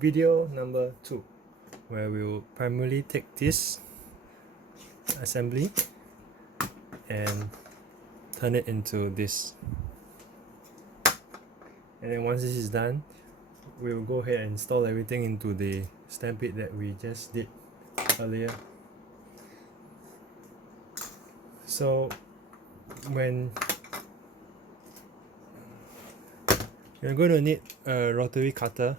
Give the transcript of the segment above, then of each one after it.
video number 2, where we will primarily take this assembly and turn it into this, and then once this is done, we will go ahead and install everything into the Stampede that we just did earlier. So when you're going to need a rotary cutter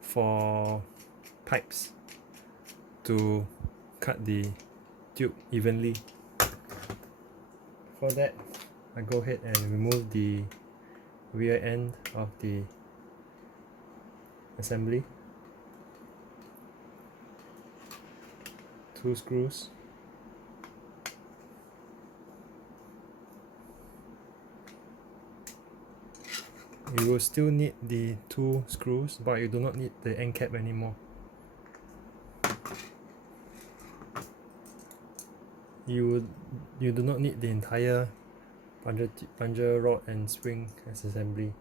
for pipes to cut the tube evenly. For that, I go ahead and remove the rear end of the assembly, 2 screws, you will still need the 2 screws, but you do not need the end cap anymore. You do not need the entire plunger rod and spring as assembly.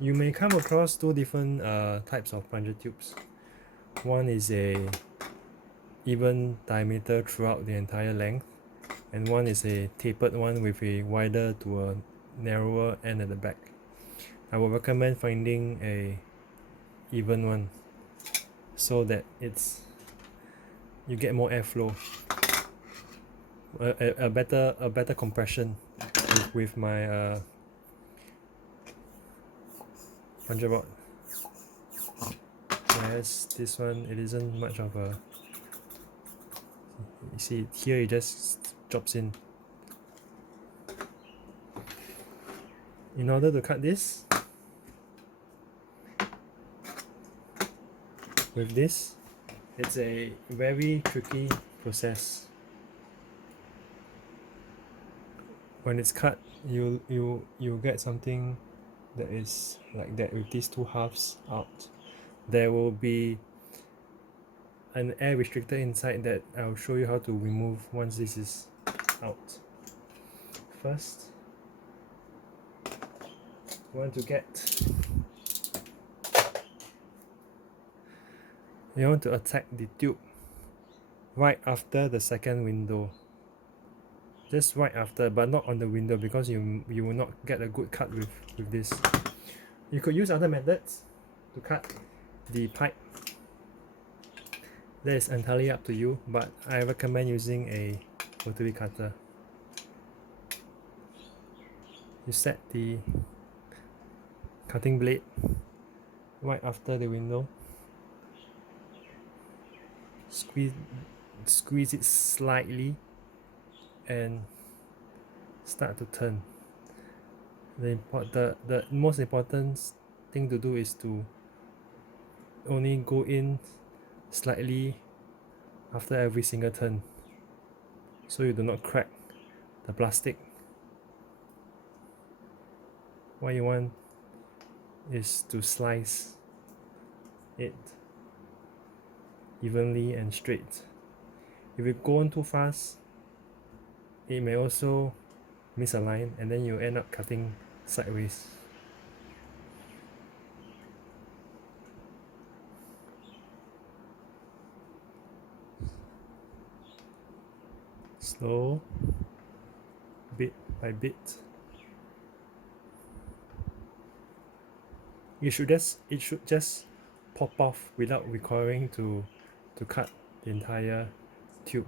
You may come across 2 different types of plunger tubes. One is a even diameter throughout the entire length, and one is a tapered one with a wider to a narrower end at the back. I would recommend finding a even one so that you get more airflow, a better compression with my plunger rod. Whereas this one, it isn't much of a, you see here it just drops in. In order to cut this with this, it's a very tricky process. When it's cut, you'll get something that is like that with these 2 halves out. There will be an air restrictor inside that I'll show you how to remove once this is out. First, you want to attack the tube right after the second window. Just right after, but not on the window, because you will not get a good cut with this. You could use other methods to cut the pipe. That is entirely up to you, but I recommend using a rotary cutter. You set the cutting blade right after the window, squeeze it slightly and start to turn. The most important thing to do is to only go in slightly after every single turn, so you do not crack the plastic. What you want is to slice it evenly and straight. If you go on too fast, it may also misalign, and then you end up cutting sideways. Slow, bit by bit. It should just pop off without requiring to cut the entire tube.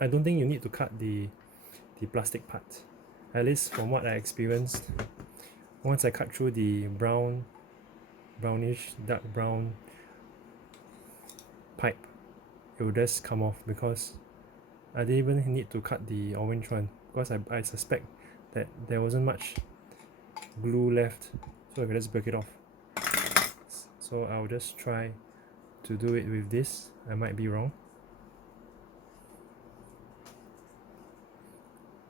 I don't think you need to cut the plastic part. At least from what I experienced, once I cut through the brownish, dark brown pipe, it will just come off, because I didn't even need to cut the orange one, because I suspect that there wasn't much glue left, so I can just break it off. So I'll just try to do it with this. I might be wrong.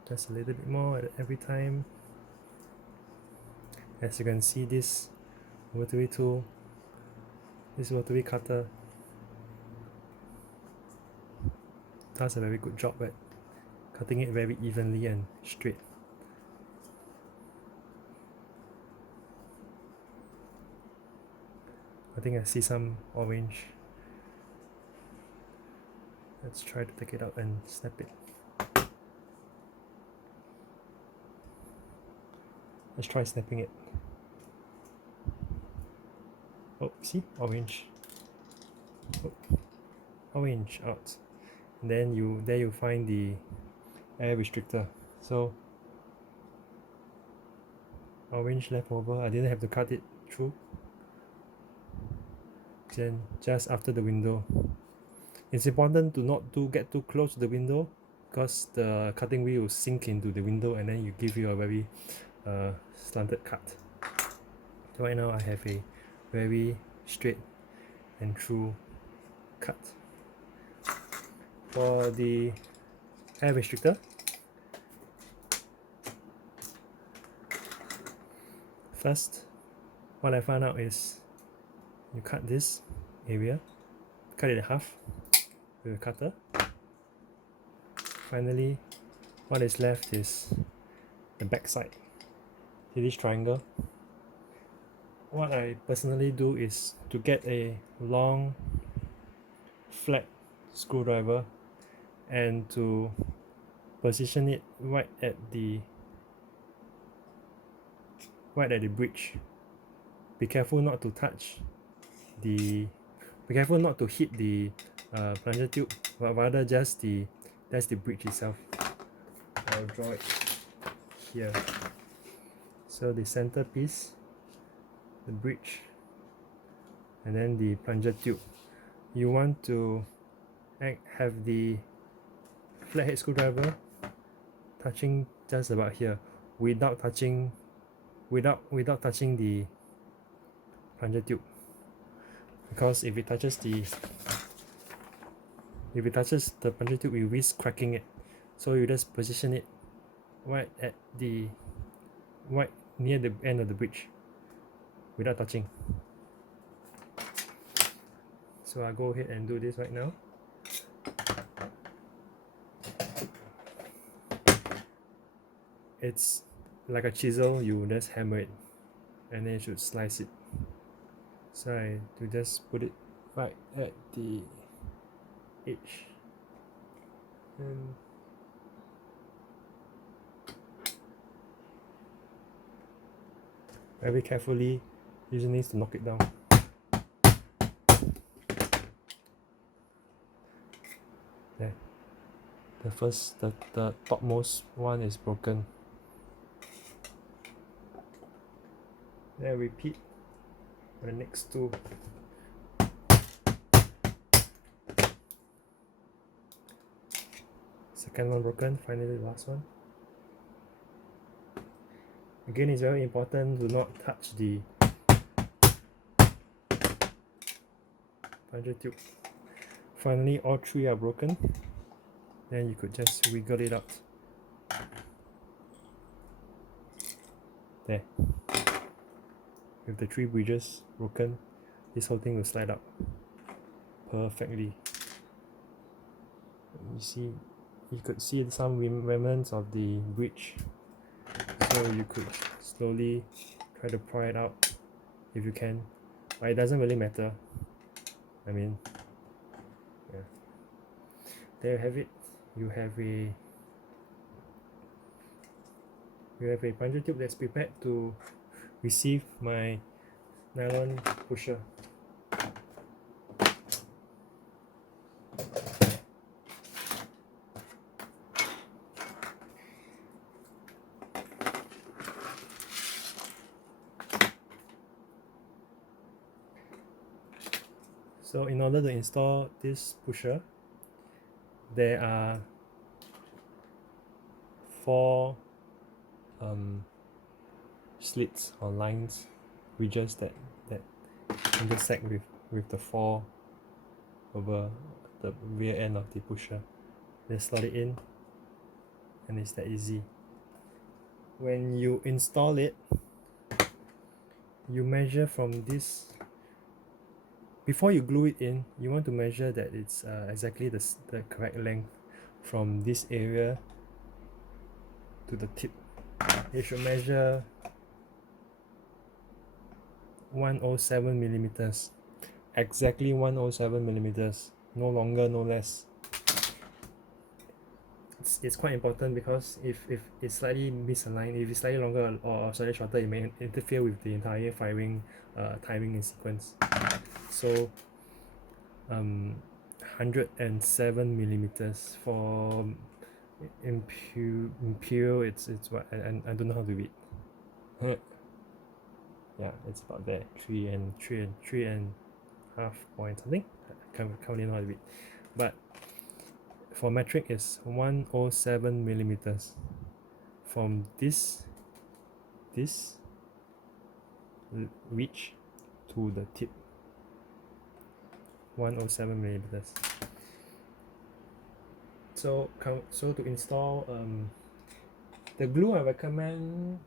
Just a little bit more at every time. As you can see, this rotary tool, this rotary cutter, does a very good job at cutting it very evenly and straight. I think I see some orange. Let's try to take it out and snap it. Let's try snapping it. Oh, see? Orange. Oh, orange out. And then you find the air restrictor. So orange left over. I didn't have to cut it through. Then just after the window. It's important to not get too close to the window, because the cutting wheel will sink into the window and then you give you a very slanted cut. So right now I have a very straight and true cut. For the air restrictor, first what I found out is you cut this area, cut it in half with a cutter. Finally, what is left is the back side. See this triangle? What I personally do is to get a long flat screwdriver and to position it right at the bridge. Be careful not to hit the plunger tube, but rather just the bridge itself. I'll draw it here. So the center piece, the bridge, and then the plunger tube. You want to have the flathead screwdriver touching just about here, without touching the plunger tube, because if it touches the plunger tube, you risk cracking it. So you just position it right near the end of the bridge without touching. So I'll go ahead and do this right now. It's like a chisel, you just hammer it and then you should slice it. So I to just put it right at the edge, and very carefully, usually needs to knock it down. There, the topmost one is broken. Then repeat for the next two. Second one broken, finally the last one. Again, it's very important to not touch the plunger tube. Finally, all three are broken. Then you could just wiggle it out. There. With the three bridges broken, this whole thing will slide up perfectly. You could see some remnants of the bridge, so you could slowly try to pry it out if you can, but it doesn't really matter. I mean, yeah. There you have it. You have a plunger tube that's prepared to receive my nylon pusher. So in order to install this pusher, there are 4 slits or lines, ridges that intersect with the 4 over the rear end of the pusher. Just slot it in, and it's that easy. When you install it, you measure from this. Before you glue it in, you want to measure that it's exactly the correct length from this area to the tip. You should measure 107 millimeters. exactly 107 millimeters, no longer, no less. It's quite important because if it's slightly misaligned, if it's slightly longer or slightly shorter, it may interfere with the entire firing timing in sequence. So 107 millimeters for imperial. It's what I don't know how to read. Yeah, it's about there. Three and half point something. I can't really know how to read. But for metric is 107 millimeters from this reach to the tip. 107 millimeters. So to install the glue I recommend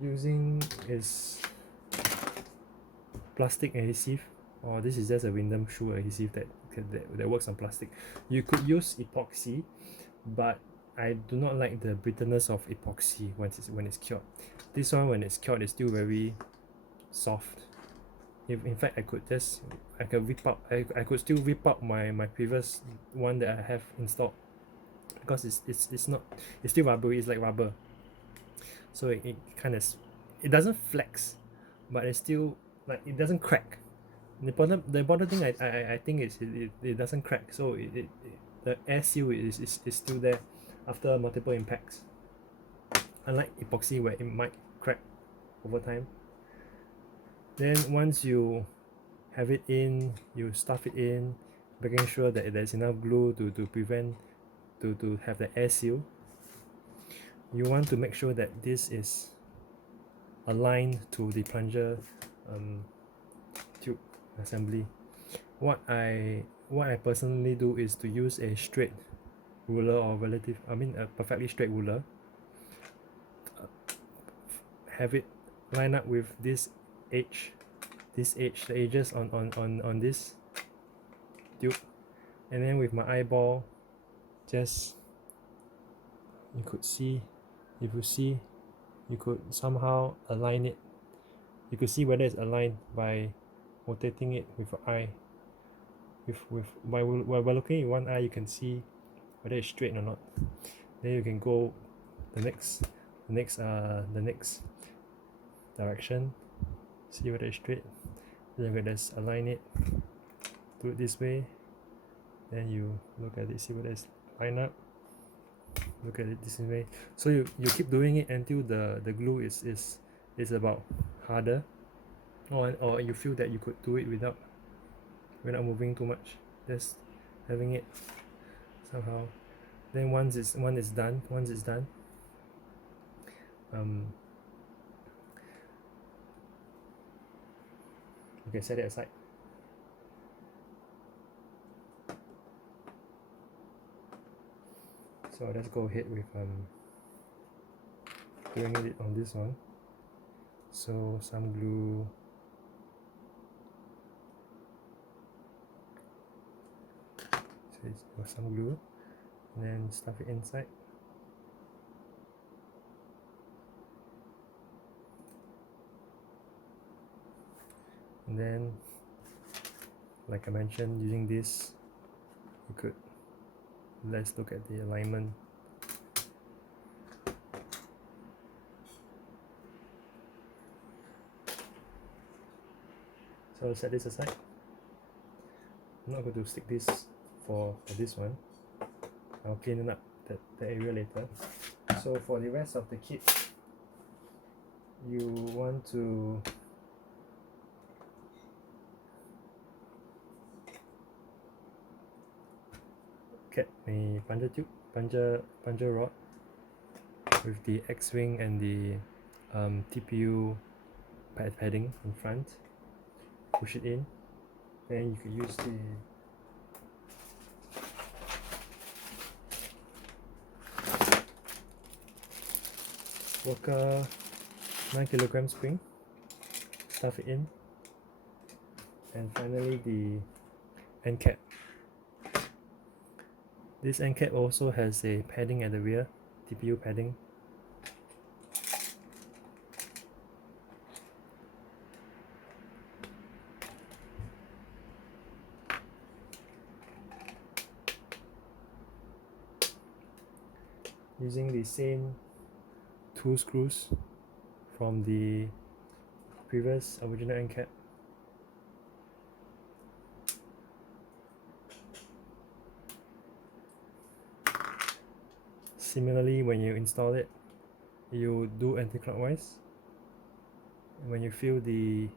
using is plastic adhesive, or this is just a Windham shoe adhesive that works on plastic. You could use epoxy, but I do not like the brittleness of epoxy when it's cured. This one, when it's cured, is still very soft. In fact, I could rip up. I could still rip up my previous one that I have installed, because it's not, it's still rubbery. It's like rubber, so it kind of, it doesn't flex, but it's still like, it doesn't crack. The important thing I think is it doesn't crack. So the air seal is still there after multiple impacts, unlike epoxy where it might crack over time. Then once you have it in, you stuff it in, making sure that there's enough glue to prevent to have the air seal. You want to make sure that this is aligned to the plunger tube assembly. What I personally do is to use a straight ruler, or a perfectly straight ruler. Have it line up with this edge, the edges on this tube, and then with my eyeball, just, you could see, if you see, you could somehow align it. You could see whether it's aligned by rotating it with your eye. By looking at one eye, you can see whether it's straight or not. Then you can go the next direction, see whether it's straight. Then you can just align it, do it this way. Then you look at it, see whether it's lined up, look at it this way. So you keep doing it until the glue is about harder, or you feel that you could do it without moving too much, just having it somehow. Then once it's done, you can set it aside. So let's go ahead with doing it on this one. So some glue, and then stuff it inside. And then, like I mentioned, using this, you could, let's look at the alignment. So I'll set this aside. I'm not going to stick this for this one. I'll clean up the area later. So for the rest of the kit, you want to get a plunger rod with the X-wing and the TPU padding in front. Push it in, then you can use the Walker 9kg spring, stuff it in, and finally the end cap. This end cap also has a padding at the rear, TPU padding. using the same 2 screws from the previous original end cap. Similarly, when you install it, you do anti-clockwise. When you feel the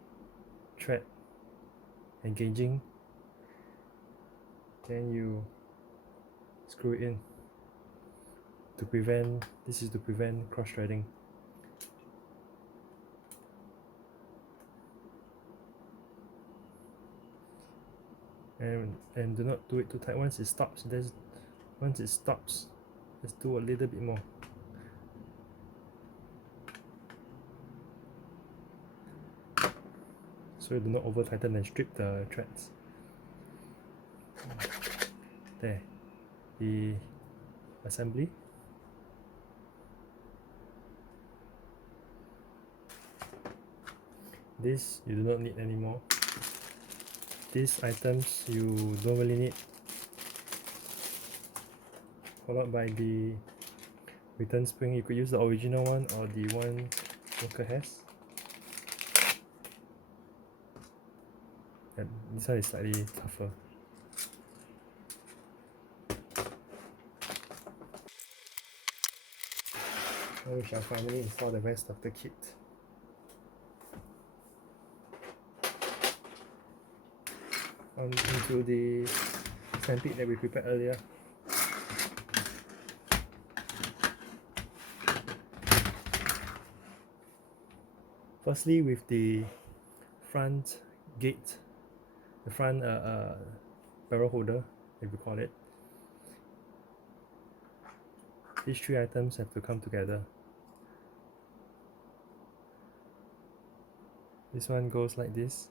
thread engaging, then you screw it in to prevent, this is to prevent cross-threading. And do not do it too tight. Once it stops, just do a little bit more. So you do not over tighten and strip the threads. There, the assembly. This you do not need anymore. These items you don't really need. Followed by the return spring. You could use the original one or the one Walker has. And this one is slightly tougher. Now we shall finally install the rest of the kit. Into the Stampede that we prepared earlier. Firstly, with the front gate, the front barrel holder, if we call it, these 3 items have to come together. This one goes like this,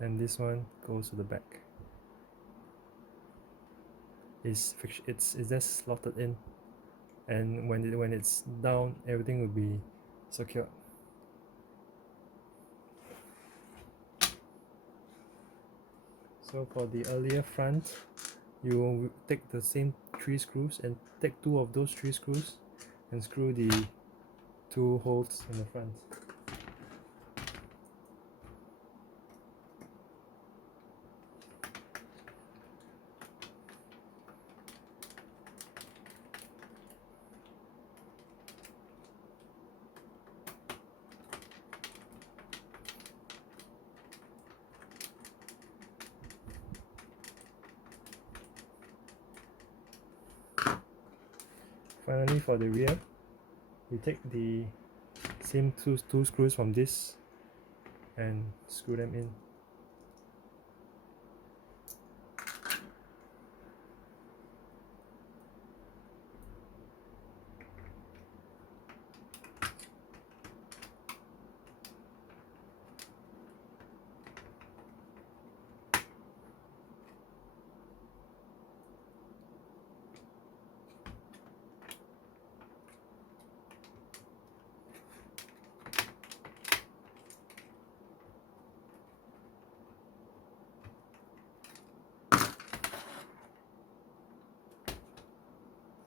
and this one goes to the back. It's just slotted in, and when it's down, everything will be secured. So for the earlier front, you will take the same 3 screws and take 2 of those 3 screws and screw the 2 holes in the front. Finally, for the rear, you take the same two screws from this and screw them in.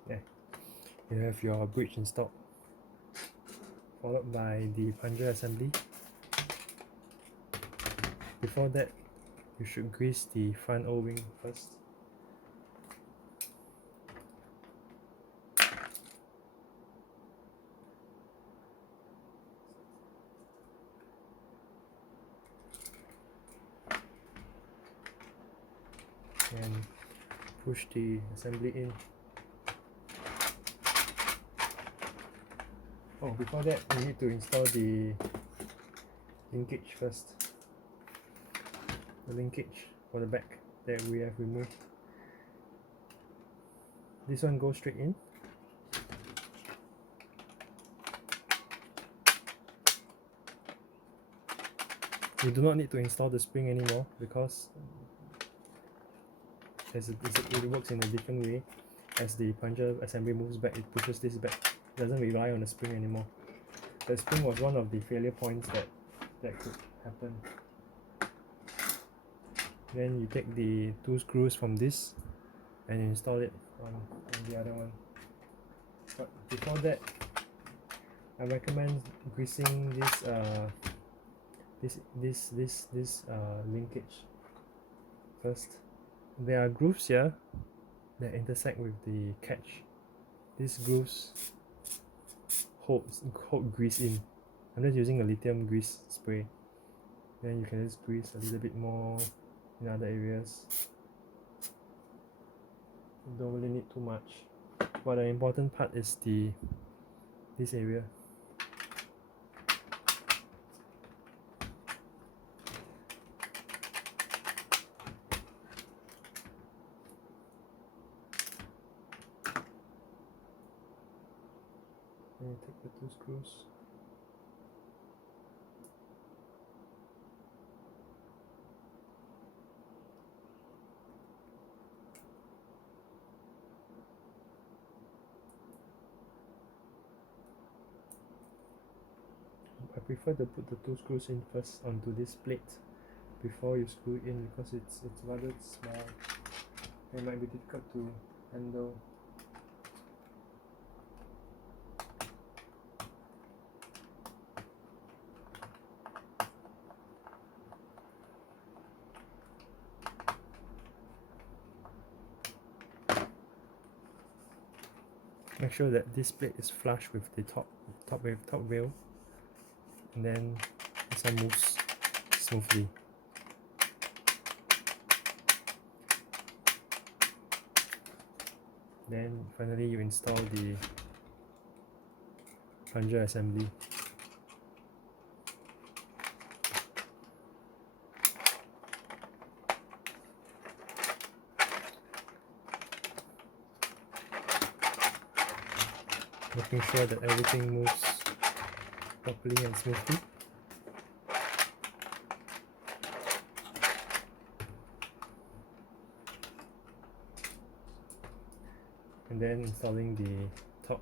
There, you have your bridge installed, followed by the plunger assembly. Before that, you should grease the front O-ring first. And push the assembly in. Oh, before that, we need to install the linkage first. The linkage for the back that we have removed. This one goes straight in. You do not need to install the spring anymore because it works in a different way. As the plunger assembly moves back, it pushes this back. It doesn't rely on the spring anymore. The spring was one of the failure points that could happen. Then you take the 2 screws from this and install it on the other one. But before that, I recommend greasing this linkage first. There are grooves here that intersect with the catch. These grooves hold grease in. I'm just using a lithium grease spray. Then you can just grease a little bit more in other areas. You don't really need too much. But the important part is this area. And take the 2 screws. I prefer to put the 2 screws in first onto this plate before you screw in, because it's rather small. It might be difficult to handle. Make sure that this plate is flush with the top rail, and then this one moves smoothly. Then finally you install the plunger assembly. Making sure that everything moves properly and smoothly. And then installing the top.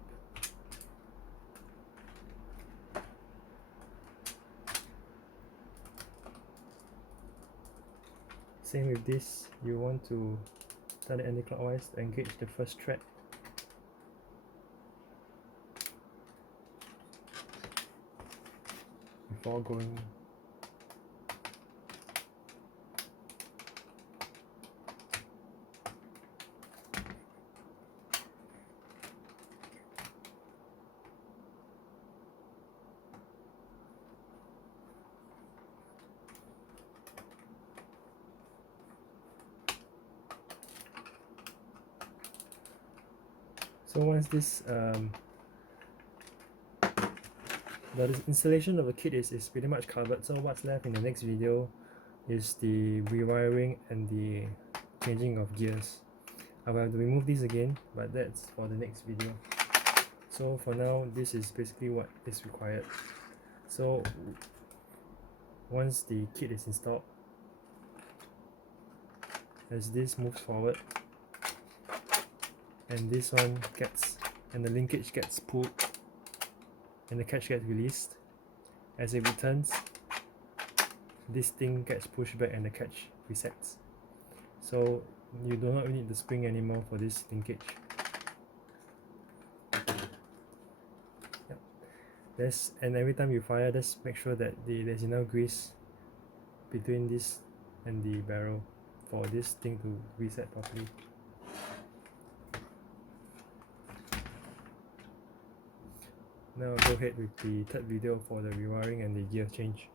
Same with this, you want to turn it anti-clockwise to engage the first thread. Before going so once this the installation of the kit is pretty much covered, so what's left in the next video is the rewiring and the changing of gears. I will have to remove these again, but that's for the next video. So for now, this is basically what is required. So once the kit is installed, as this moves forward, and this one gets, and the linkage gets pulled, and the catch gets released, as it returns, this thing gets pushed back and the catch resets. So you do not need the spring anymore for this linkage. Yep. And every time you fire, just make sure that there's enough grease between this and the barrel for this thing to reset properly. Now I'll go ahead with the third video for the rewiring and the gear change.